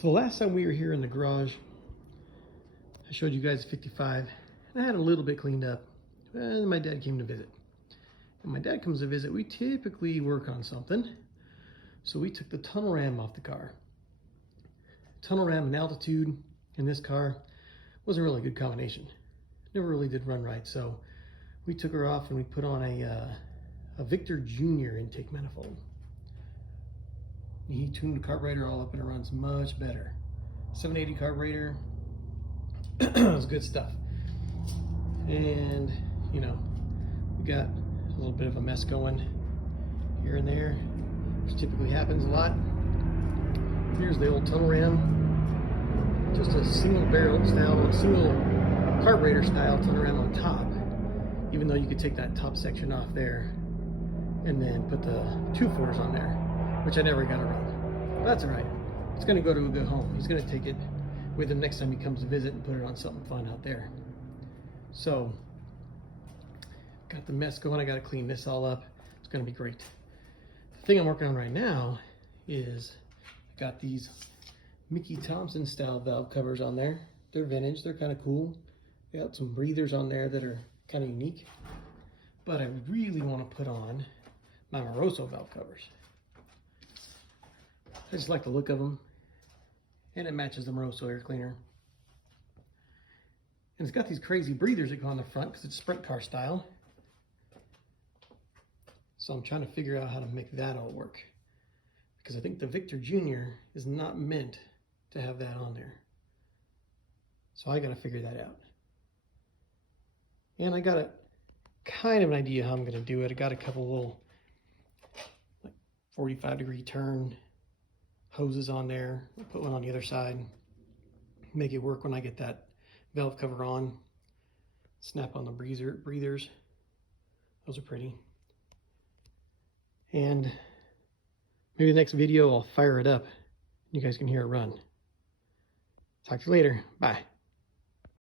So the last time we were here in the garage, I showed you guys 55, and I had a little bit cleaned up, and my dad came to visit. When my dad comes to visit, we typically work on something. So we took the tunnel ram off the car. Tunnel ram and altitude in this car wasn't really a good combination. Never really did run right, so we took her off and we put on a Victor Jr. intake manifold. He tuned the carburetor all up and it runs much better. 780 carburetor, it's good stuff. And you know, we got a little bit of a mess going here and there, which typically happens a lot. Here's the old tunnel ram, just a single barrel style, a single carburetor style tunnel ram on top, even though you could take that top section off there and then put the 2.4s on there, which I never got to run. But that's all right. It's going to go to a good home. He's going to take it with him next time he comes to visit and put it on something fun out there. So, got the mess going. I got to clean this all up. It's going to be great. The thing I'm working on right now is I got these Mickey Thompson style valve covers on there. They're vintage. They're kind of cool. They got some breathers on there that are kind of unique. But I really want to put on my Moroso valve covers. I just like the look of them, and it matches the Moroso air cleaner. And it's got these crazy breathers that go on the front because it's sprint car style. So I'm trying to figure out how to make that all work, because I think the Victor Jr. is not meant to have that on there. So I got to figure that out. And I got a kind of an idea how I'm going to do it. I got a couple little like 45-degree turn hoses on there. I'll put one on the other side, make it work when I get that valve cover on. Snap on the breathers. Those are pretty. And maybe the next video I'll fire it up. You guys can hear it run. Talk to you later. Bye.